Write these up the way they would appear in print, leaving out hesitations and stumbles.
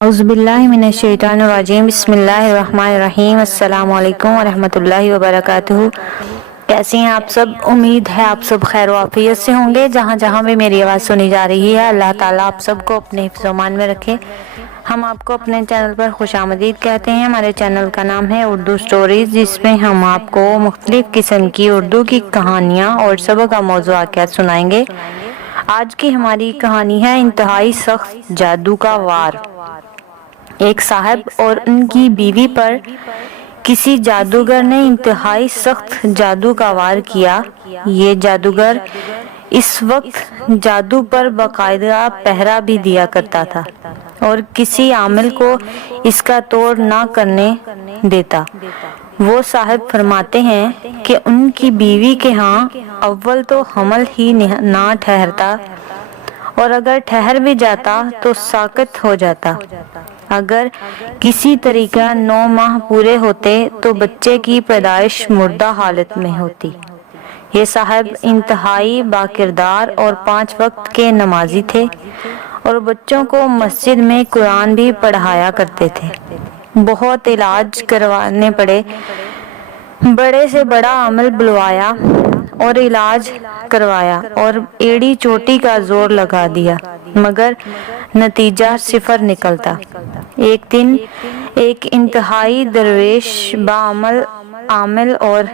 اعوذ باللہ من الشیطان الرجیم بسم اللہ الرحمن الرحیم السلام علیکم ورحمۃ اللہ وبرکاتہ۔ کیسے ہیں آپ سب؟ امید ہے آپ سب خیر و عافیت سے ہوں گے۔ جہاں جہاں بھی میری آواز سنی جا رہی ہے، اللہ تعالیٰ آپ سب کو اپنے حفظ و امان میں رکھے۔ ہم آپ کو اپنے چینل پر خوش آمدید کہتے ہیں۔ ہمارے چینل کا نام ہے اردو سٹوریز، جس میں ہم آپ کو مختلف قسم کی اردو کی کہانیاں اور سبق آموز واقعات سنائیں گے۔ آج کی ہماری کہانی ہے انتہائی سخت جادو کا وار۔ ایک صاحب اور ان کی بیوی پر کسی جادوگر نے انتہائی سخت جادو کا وار کیا۔ یہ جادوگر اس وقت جادو پر باقاعدہ پہرا بھی دیا کرتا تھا اور کسی عامل کو اس کا توڑ نہ کرنے دیتا۔ وہ صاحب فرماتے ہیں کہ ان کی بیوی کے ہاں اول تو حمل ہی نہ ٹھہرتا، اور اگر ٹھہر بھی جاتا تو ساقط ہو جاتا۔ اگر کسی طریقہ 9 ماہ پورے ہوتے تو بچے کی پیدائش مردہ حالت میں ہوتی۔ یہ صاحب انتہائی باکردار اور 5 وقت کے نمازی تھے اور بچوں کو مسجد میں قرآن بھی پڑھایا کرتے تھے۔ بہت علاج کروانے پڑے، بڑے سے بڑا عامل بلوایا اور علاج کروایا اور ایڑی چوٹی کا زور لگا دیا، مگر نتیجہ صفر نکلتا۔ ایک دن ایک انتہائی درویش عامل اور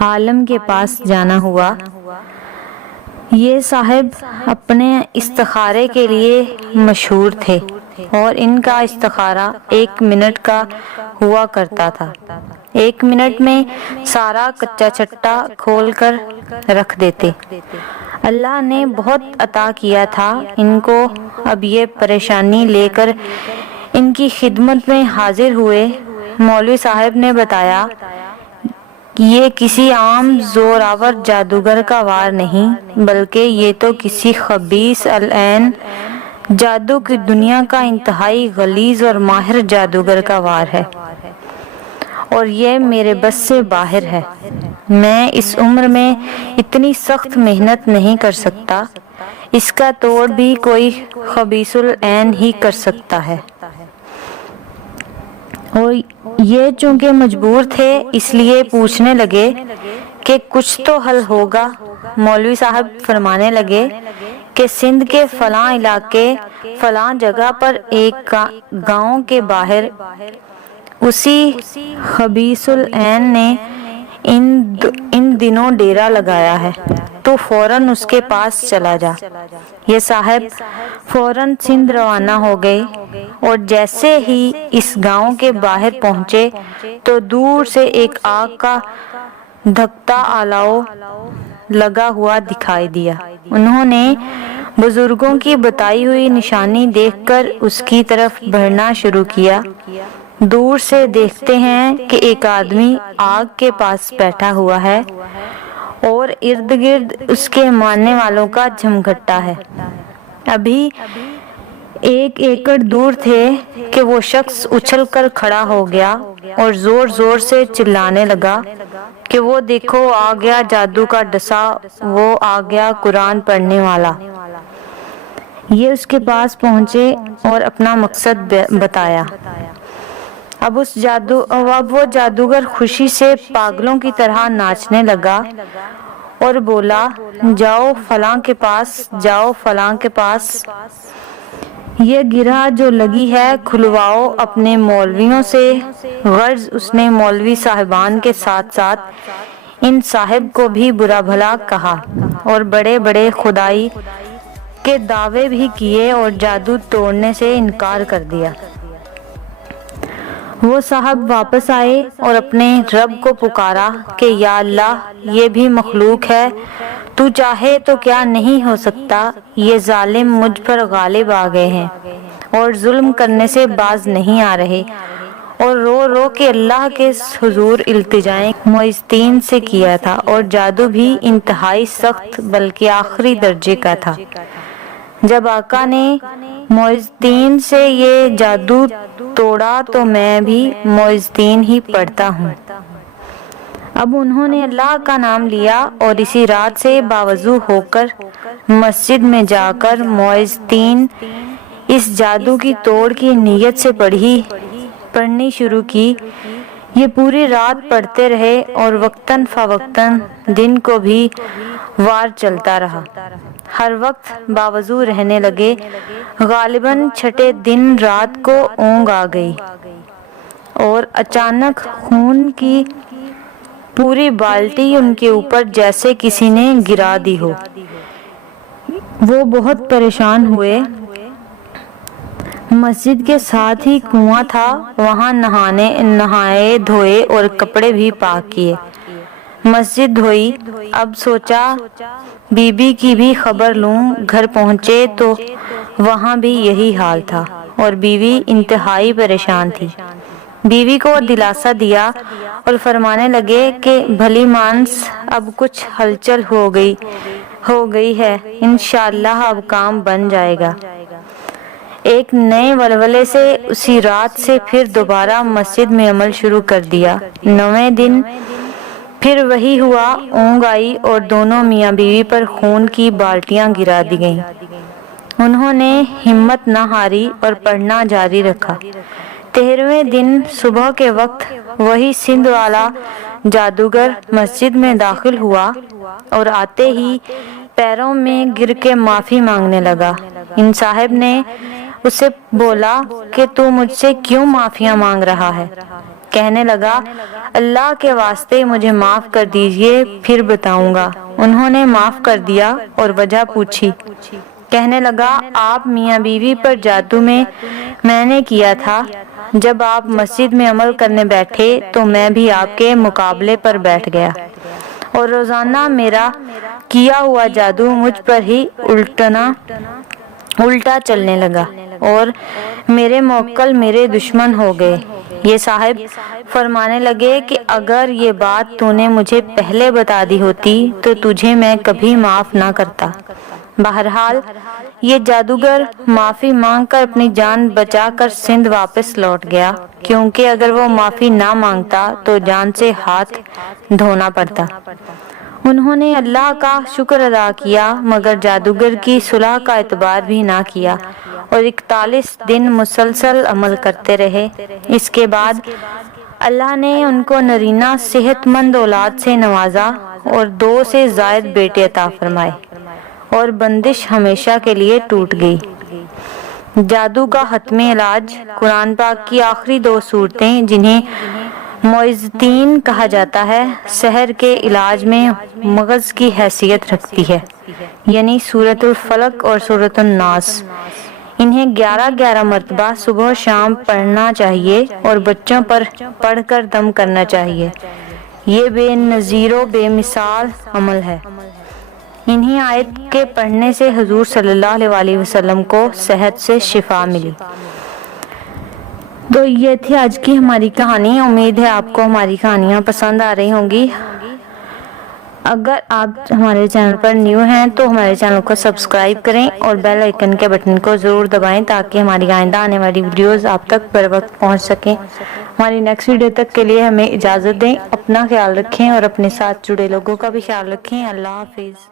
عالم کے پاس جانا ہوا۔ یہ صاحب اپنے استخارے کے لیے مشہور تھے اور ان کا استخارہ 1 منٹ کا ہوا کرتا تھا۔ 1 منٹ میں سارا کچا چٹا کھول کر رکھ دیتے۔ اللہ نے بہت عطا کیا تھا ان کو۔ اب یہ پریشانی لے کر ان کی خدمت میں حاضر ہوئے۔ مولوی صاحب نے بتایا کہ یہ کسی عام زوراور جادوگر کا وار نہیں، بلکہ یہ تو کسی خبیث العین جادو کی دنیا کا انتہائی غلیظ اور ماہر جادوگر کا وار ہے، اور یہ میرے بس سے باہر ہے۔ میں اس عمر میں اتنی سخت محنت نہیں کر سکتا، اس کا توڑ بھی کوئی خبیث العین ہی کر سکتا ہے۔ اور یہ چونکہ مجبور تھے اس لیے پوچھنے لگے کہ کچھ تو حل ہوگا۔ مولوی صاحب فرمانے لگے کہ سندھ کے فلاں علاقے فلاں جگہ پر ایک گاؤں کے باہر اسی خبیث العین نے ان دنوں ڈیرا لگایا ہے، تو فوراً اس کے پاس چلا جا۔ یہ صاحب فوراً سندھ روانہ ہو گئے اور جیسے ہی اس گاؤں کے باہر پہنچے تو دور سے ایک آگ کا دھکتا الاؤ لگا ہوا دکھائی دیا۔ انہوں نے بزرگوں کی بتائی ہوئی نشانی دیکھ کر اس کی طرف بڑھنا شروع کیا۔ دور سے دیکھتے ہیں کہ ایک آدمی آگ کے پاس بیٹھا ہوا ہے اور ارد گرد اس کے ماننے والوں کا جمگھٹا ہے۔ ابھی 1 ایکڑ دور تھے کہ وہ شخص اچھل کر کھڑا ہو گیا اور زور زور سے چلانے لگا کہ وہ دیکھو آ گیا جادو کا ڈسا، وہ آ گیا قرآن پڑھنے والا۔ یہ اس کے پاس پہنچے اور اپنا مقصد بتایا۔ اب وہ جادوگر خوشی سے پاگلوں کی طرح ناچنے لگا اور بولا، جاؤ فلاں کے پاس، جاؤ فلاں کے پاس، یہ گرہ جو لگی ہے کھلواؤ اپنے مولویوں سے۔ غرض اس نے مولوی صاحبان کے ساتھ ساتھ ان صاحب کو بھی برا بھلا کہا اور بڑے بڑے خدائی کے دعوے بھی کیے اور جادو توڑنے سے انکار کر دیا۔ وہ صاحب واپس آئے اور اپنے رب کو پکارا کہ یا اللہ، یہ بھی مخلوق ہے، تو چاہے تو کیا نہیں ہو سکتا۔ یہ ظالم مجھ پر غالب آ گئے ہیں اور ظلم کرنے سے باز نہیں آ رہے، اور رو رو کے اللہ کے حضور التجائیں معز الدین سے کیا تھا، اور جادو بھی انتہائی سخت بلکہ آخری درجے کا تھا۔ جب آقا نے معز الدین سے یہ جادو توڑا تو میں بھی معز الدین ہی پڑھتا ہوں۔ اب انہوں نے اللہ کا نام لیا اور اسی رات سے باوضو ہو کر مسجد میں جا کر معز الدین اس جادو کی توڑ کی نیت سے پڑھنی شروع کی۔ یہ پوری رات پڑھتے رہے اور وقتاً فوقتاً دن کو بھی وار چلتا رہا۔ ہر وقت باوضو رہنے لگے۔ غالباً چھٹے دن رات کو اونگ آ گئی اور اچانک خون کی پوری بالٹی ان کے اوپر جیسے کسی نے گرا دی ہو۔ وہ بہت پریشان ہوئے۔ مسجد کے ساتھ ہی کنواں تھا، وہاں نہائے دھوئے اور کپڑے بھی پاک کیے۔ مسجد دھوئی۔ اب سوچا بی بی کی بھی خبر لوں۔ گھر پہنچے تو وہاں بھی یہی حال تھا اور بیوی انتہائی پریشان تھی۔ بیوی کو دلاسا دیا اور فرمانے لگے کہ بھلی مانس اب کچھ ہلچل ہو گئی ہے، انشاءاللہ اب کام بن جائے گا۔ ایک نئے ولولے سے اسی رات سے پھر دوبارہ مسجد میں عمل شروع کر دیا۔ 9ویں دن پھر وہی ہوا، اونگ آئی اور دونوں میاں بیوی پر خون کی بالٹیاں گرا دی گئیں۔ انہوں نے ہمت نہ ہاری اور پڑھنا جاری رکھا۔ 13ویں دن صبح کے وقت وہی سندھ والا جادوگر مسجد میں داخل ہوا اور آتے ہی پیروں میں گر کے معافی مانگنے لگا۔ ان صاحب نے اسے بولا کہ تو مجھ سے کیوں معافیاں مانگ رہا ہے؟ کہنے لگا اللہ کے واسطے مجھے معاف کر دیجئے، پھر بتاؤں گا۔ انہوں نے معاف کر دیا اور وجہ پوچھی۔ کہنے لگا آپ میاں بیوی پر جادو میں نے کیا تھا۔ جب آپ مسجد میں عمل کرنے بیٹھے تو میں بھی آپ کے مقابلے پر بیٹھ گیا اور روزانہ میرا کیا ہوا جادو مجھ پر ہی الٹا چلنے لگا اور میرے موکل میرے دشمن ہو گئے۔ یہ صاحب فرمانے لگے کہ اگر یہ بات تو نے مجھے پہلے بتا دی ہوتی تو تجھے میں کبھی معاف نہ کرتا۔ بہرحال یہ جادوگر معافی مانگ کر اپنی جان بچا کر سندھ واپس لوٹ گیا، کیونکہ اگر وہ معافی نہ مانگتا تو جان سے ہاتھ دھونا پڑتا۔ انہوں نے اللہ کا شکر ادا کیا مگر جادوگر کی صلح کا اعتبار بھی نہ کیا اور 41 دن مسلسل عمل کرتے رہے۔ اس کے بعد اللہ نے ان کو نرینہ صحت مند اولاد سے نوازا اور 2 سے زائد بیٹے عطا فرمائے اور بندش ہمیشہ کے لیے ٹوٹ گئی۔ جادو کا حتمی علاج۔ قرآن پاک کی آخری 2 صورتیں جنہیں معوذتین کہا جاتا ہے، سحر کے علاج میں مغز کی حیثیت رکھتی ہے، یعنی سورۃ الفلق اور سورۃ الناس۔ انہیں 11 مرتبہ صبح و شام پڑھنا چاہیے اور بچوں پر پڑھ کر دم کرنا چاہیے۔ یہ بے نظیر و بے مثال عمل ہے۔ انہی آیت کے پڑھنے سے حضور صلی اللہ علیہ وسلم کو صحت سے شفا ملی۔ تو یہ تھی آج کی ہماری کہانی۔ امید ہے آپ کو ہماری کہانیاں پسند آ رہی ہوں گی۔ اگر آپ ہمارے چینل پر نیو ہیں تو ہمارے چینل کو سبسکرائب کریں اور بیل آئیکن کے بٹن کو ضرور دبائیں تاکہ ہماری آئندہ آنے والی ویڈیوز آپ تک بر وقت پہنچ سکیں۔ ہماری نیکسٹ ویڈیو تک کے لیے ہمیں اجازت دیں۔ اپنا خیال رکھیں اور اپنے ساتھ جڑے لوگوں کا بھی خیال رکھیں۔ اللہ حافظ۔